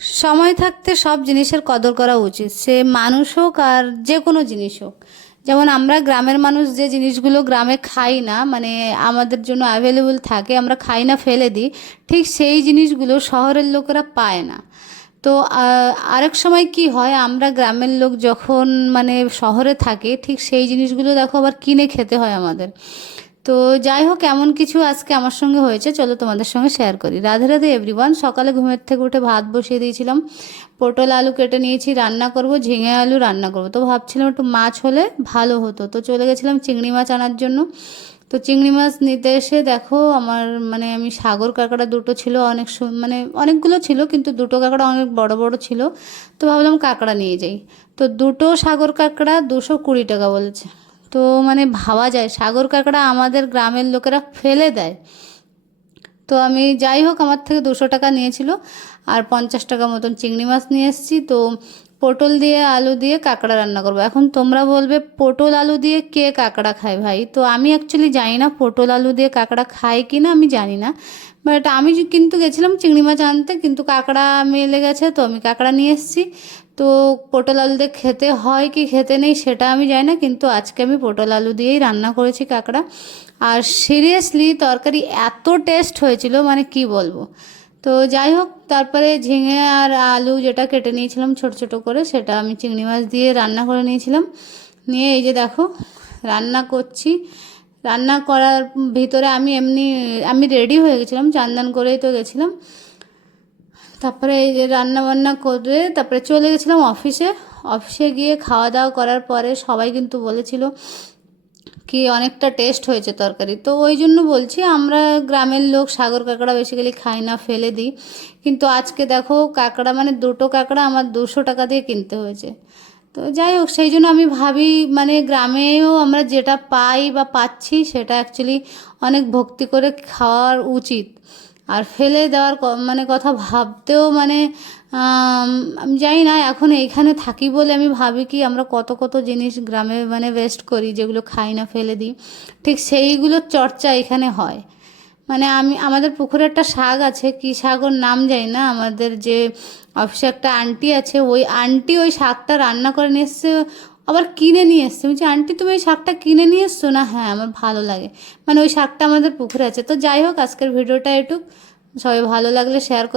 সময় থাকতে সব জিনিসের কদর করা উচিত, সে মানুষ হোক আর যে কোনো জিনিস হোক। যেমন আমরা গ্রামের মানুষ যে জিনিসগুলো গ্রামে খাই না, মানে আমাদের জন্য অ্যাভেলেবল থাকে, আমরা খাই না ফেলে দিই, ঠিক সেই জিনিসগুলো শহরের লোকেরা পায় না। তো আরেক সময় কি হয়, আমরা গ্রামের লোক যখন মানে শহরে থাকে, ঠিক সেই জিনিসগুলো দেখো আবার কিনে খেতে হয় আমাদের। তো যাই হোক, এমন কিছু আজকে আমার সঙ্গে হয়েছে, চলো তোমাদের সঙ্গে শেয়ার করি। রাধে রাধে এভরিওয়ান। সকালে ঘুমের থেকে উঠে ভাত বসিয়ে দিয়েছিলাম, পটল আলু কেটে নিয়েছি, রান্না করব, ঝিঙে আলু রান্না করব। তো ভাবছিলাম একটু মাছ হলে ভালো হতো, তো চলে গেছিলাম চিংড়ি মাছ আনার জন্য। তো চিংড়ি মাছ নিতে এসে দেখো আমার মানে আমি সাগর কাঁকড়া দুটো ছিল, মানে অনেকগুলো ছিল কিন্তু দুটো কাঁকড়া অনেক বড় বড় ছিল। তো ভাবলাম কাঁকড়া নিয়ে যাই। তো দুটো সাগর কাঁকড়া 220 টাকা বলেছে। তো মানে ভাবা যায় সাগর কাঁকড়া আমাদের গ্রামের লোকেরা ফেলে দেয়। তো আমি যাই হোক, আমার থেকে 200 টাকা নিয়েছিল, আর 50 টাকা মতন চিংড়ি মাছ নিয়ে এসেছি। তো পটল দিয়ে আলু দিয়ে কাঁকড়া রান্না করবো। এখন তোমরা বলবে পটল আলু দিয়ে কে কাঁকড়া খায় ভাই? তো আমি অ্যাকচুয়ালি জানি না পটল আলু দিয়ে কাঁকড়া খায় কি না, আমি জানি না। বাট আমি কিন্তু গেছিলাম চিংড়ি মাছ আনতে, কিন্তু কাঁকড়া মেলে গেছে, তো আমি কাঁকড়া নিয়ে এসেছি। তো পটল আলু দিয়ে খেতে হয় কি খেতে নেই সেটা আমি জানি না, কিন্তু আজকে আমি পটল আলু দিয়েই রান্না করেছি কাঁকড়া। আর সিরিয়াসলি তরকারি এত টেস্ট হয়েছিল, মানে কি বলবো। তো যাই হোক, তারপরে ঝিঙে আর আলু যেটা কেটে নিয়েছিলাম ছোট ছোট করে, সেটা আমি চিংড়ি মাছ দিয়ে রান্না করে নিয়েছিলাম। নিয়ে এই যে দেখো রান্না করছি। রান্না করার ভিতরে আমি রেডি হয়ে গেছিলাম, চান দান করেই তো গেছিলাম। তারপরে এই যে রান্না বান্না করে তারপরে চলে গেছিলাম অফিসে। অফিসে গিয়ে খাওয়া দাওয়া করার পরে সবাই কিন্তু বলেছিল কি অনেকটা টেস্ট হয়েছে তরকারি। তো ওই জন্য বলছি, আমরা গ্রামের লোক সাগর কাঁকড়া বেসিক্যালি খাই না, ফেলে দিই। কিন্তু আজকে দেখো কাঁকড়া, মানে দুটো কাঁকড়া আমার 200 টাকা দিয়ে কিনতে হয়েছে। তো যাই হোক, সেই জন্য আমি ভাবি মানে গ্রামেও আমরা যেটা পাই বা পাচ্ছি সেটা অ্যাকচুয়ালি অনেক ভক্তি করে খাওয়ার উচিত। আর ফেলে দেওয়ার মানে কথা ভাবতেও মানে আমি জানি না, এখন এইখানে থাকি বলে আমি ভাবি কি আমরা কত কত জিনিস গ্রামে মানে ওয়েস্ট করি, যেগুলো খাই না ফেলে দিই। ঠিক সেইগুলোর চর্চা এখানে হয়। মানে আমাদের পুকুরে একটা শাক আছে, কী শাক ওর নাম জানি না, আমাদের যে অফিসে একটা আন্টি আছে, ওই আন্টি ওই শাকটা রান্না করে নিয়ে এসছে, আবার কিনে নিয়ে এসছে। বলছি আন্টি তুমি ওই শাকটা কিনে নিয়ে এসছো? না হ্যাঁ আমার ভালো লাগে, মানে ওই শাকটা আমাদের পুকুরে আছে। তো যাই হোক, আজকের ভিডিওটা এটুক। সবাই ভালো লাগলে শেয়ার করে